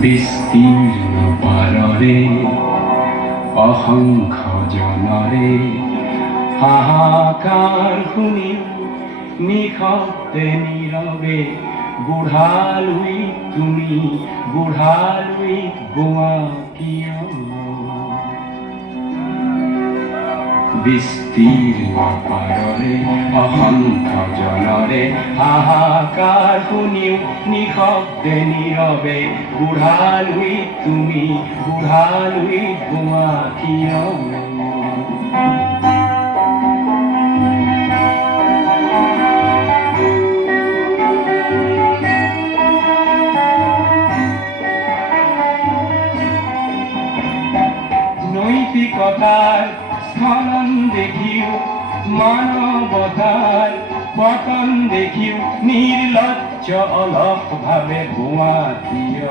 বিস্তীর্ণ পাররে অসংখ্য জনরে হাহাকাৰ শুনি নিশব্দে নীৰৱে বুঢ়ালৈ তুমি বুঢ়ালৈ গোৱা কিয় বিস্তীৰ্ণ পাৰৰে অসংখ্য জনৰে হাহাকাৰ শুনিও নিশব্দে নীৰৱে বুঢ়ালৈ তুমি বুঢ়ালৈ গোৱা কিয় নৈতিকতার স্খলন দেখিও মানবতার পতন দেখিও নির্লজ্জ অলস ভাবে গোয়া কিয়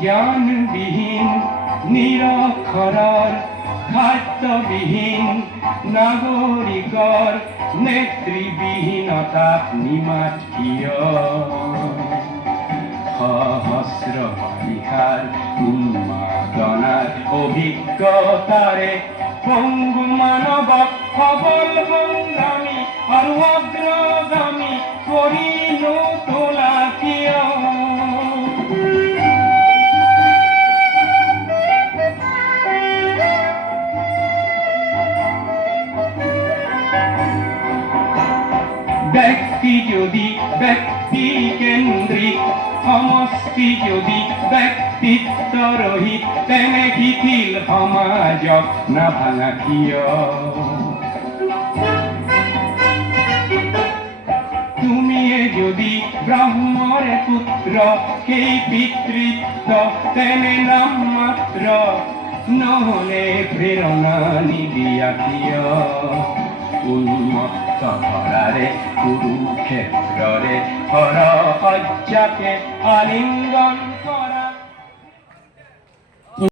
জ্ঞানবিহীন নিরক্ষৰৰ খাদ্যবিহীন নাগৰিকৰ নেতৃবিহীনতাত নিমাত কিয় সহস্ৰ বাৰিষাৰ উন্মাদনাৰ অভিজ্ঞতাৰে পংগু মানৱক সবল সংগ্ৰামী আৰু অগ্ৰগামী কৰি নোতোলা কিয় ব্যক্তি যদি ব্যক্তি কেন্দ্রিক সমষ্টি যদি ব্যক্তিত্ব রহিত তেনে শিথিল সমাজক নাভাঙা কিয় তুমিয়ে যদি ব্ৰহ্মৰে পুত্ৰ সেই পিতৃত্ব তেনে নাম মাত্ৰ নহলে প্ৰেৰণা নিদিয়া কিয় উন্মত্ত ভৰাৰে কুৰুক্ষেত্ৰৰে হৰ সজ্জাকে আলিঙ্গন কৰা